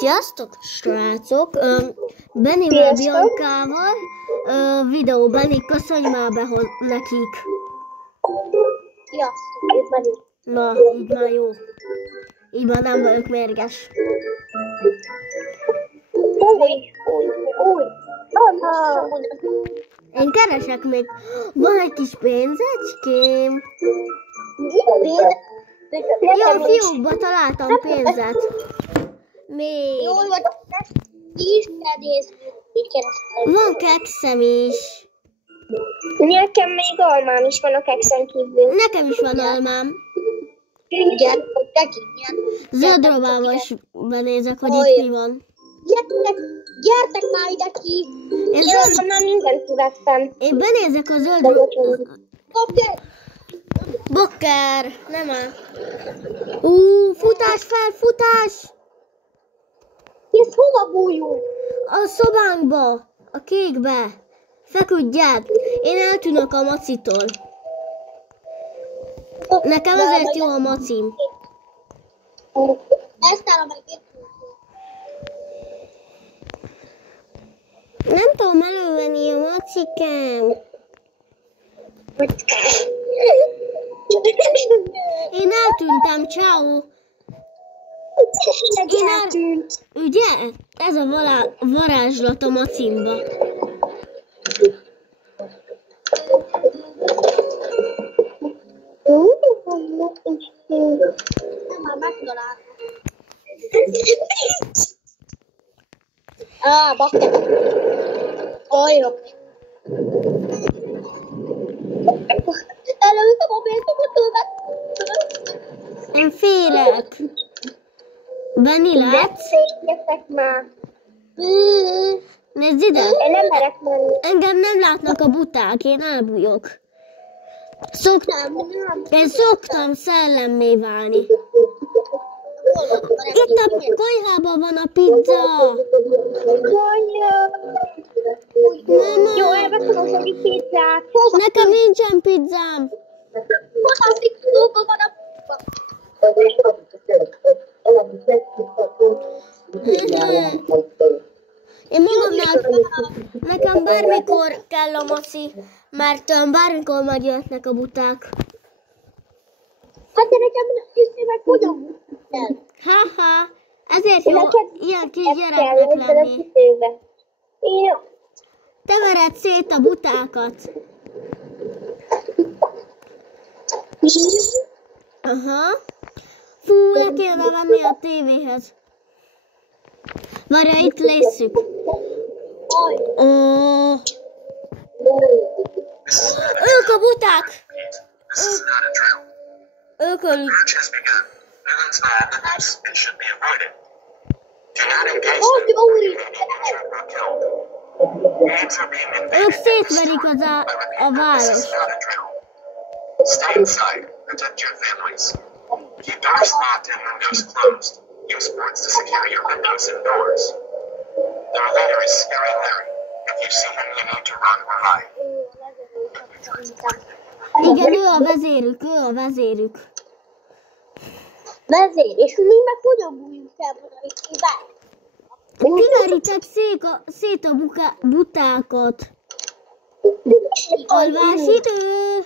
Sziasztok, srácok! Bennivel, Biancával videó Benni, köszönj már be nekik! Sziasztok, itt Benni. Na, így már jó. Így már nem vagyok mérges. Új. Én keresek még. Van egy kis pénzecském. Jó, fiúkba találtam pénzet. Még. Jól vagy, Van kekszem is. Nekem még almám is van a kekszen kívül. Nekem is van almám. Zöld robával is benézek, hogy itt mi van. Gyertek már ide ki! Én már mindent kivettem. Én benézek a zöld Bokker! Nem áll. Futás fel, futás! Ez hova bújunk? A szobánkba, a kékbe. Feküdját. Én eltűnök a macitól. Nekem ezért jó a macim. Ezt állom meg itt. Nem tudom elővenni a macikám. Én eltűntem, ciao. Ugye? Ez a varázslat a macimba. Már megtaláltam. Bakker. Ajrok. Előttem a pénztomat tőle. Én félek. Benni, látsz? Szétjetek már. Nézd ide. Én nem merek menni. Engem nem látnak a buták, én elbújok. Én szoktam szellemmé válni. Itt a konyhában van a pizza. Mama. Jó, elveszem az egyik pizzát. Nekem nincsen pizzám. Hozzázik szóba van a Én magamnál, nekem bármikor kell a maci, mert bármikor megjöhetnek a buták. Hát de nekem is meg hogyan kell. Haha, ezért jó ilyen kis gyereknek lenni. Jó. Te vered szét a butákat. Aha. Fú, le kéne venni a tévéhez. Várja, itt lésszük. Ők a buták! Ők a Ők szétverik a város. Stay inside. Protect your families. Keep doors locked and windows closed. Use boards to secure your windows and doors. Their leader is Scary Larry. If you see him, you need to run or hide. Igen, ő a vezérük, Vezér, és mi meg hogyan bújunk fel, hogy kíván? Kiveritek szét a butákat. Alvásidő!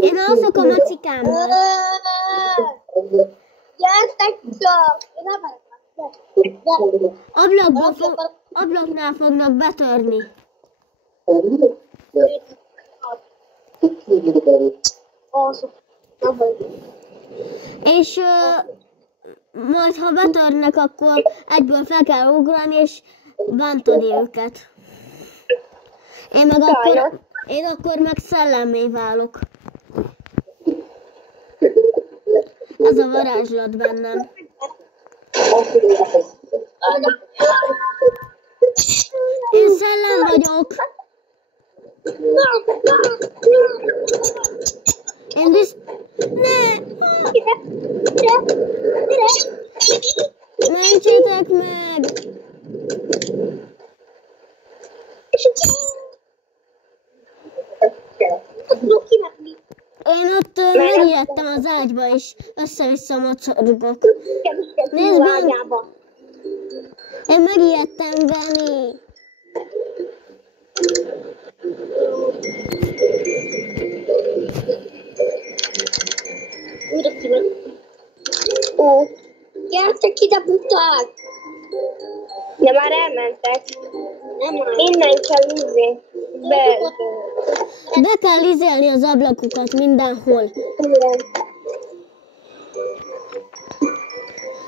Én alszok a macikámmal. Gyertek csak! Én nem merek. Ablaknál fognak betörni. És majd ha betörnek, akkor egyből fel kell ugrani, és bántani őket. Én akkor meg szellemmé válok. Ez a varázslat bennem. Én szellem vagyok. Én Ne! Mentsétek meg! Én ott megijedtem az ágyba, és össze-vissza mocorgok. Nézd meg! Én megijedtem, Benni! Ó, gyertek ide, buták! De már elmentek. Innen kell ízni. Be kell izélni az ablakokat mindenhol. Igen.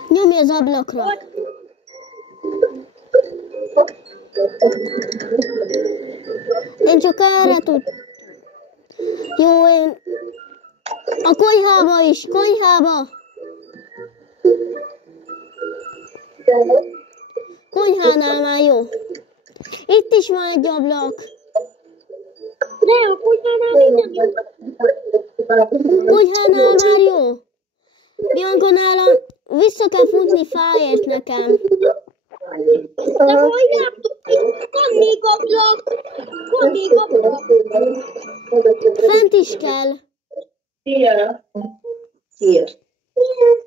Nyomj az ablakra. Én csak erre tud. Jó, én... A konyhába is, konyhába. Konyhánál már jó. Itt is van egy ablak. De a konyhánál minden jó. Konyhánál már jó. Bianca, nálam vissza kell futni fáért nekem. De hol jártok? Van még ablak. Van még ablak. Fent is kell. Szia! Szia!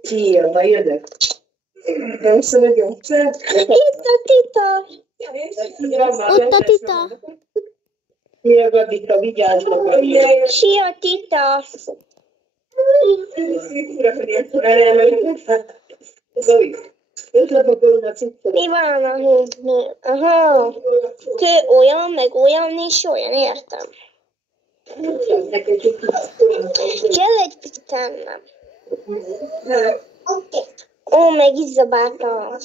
Szia, ma jövök. Nem szövegem. Itt a tita. Ott a tita. Szia, Gabika, vigyázzak. Szia, tita. Mi van a hintnél? Aha. Te olyan, meg olyan is olyan, értem. Kell egy picit ennem. Ó, meg Izabáta.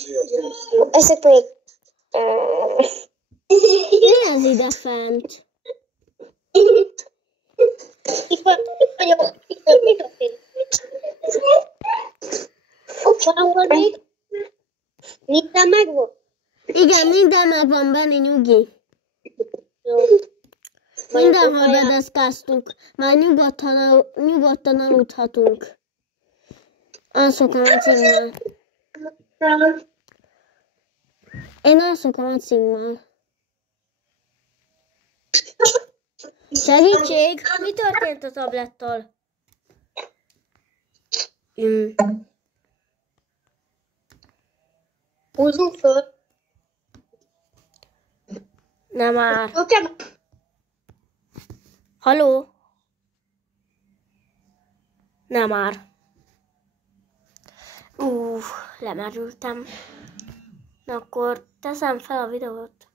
Ezek még... Mi az ide fent? Itt vagyok. Mi történik? Ott van valamelyik. Minden megvan? Igen, minden megvan, Benni, nyugi. Mindenhol bedeszkáztunk. Már nyugodtan aludhatunk. Elszokom a címmel. Én elszokom a címmel. Segítség! Mi történt a tablettal? Húzzunk föl. Nem már. Oké. Haló? Nem már. Lemerültem. Na akkor teszem fel a videót.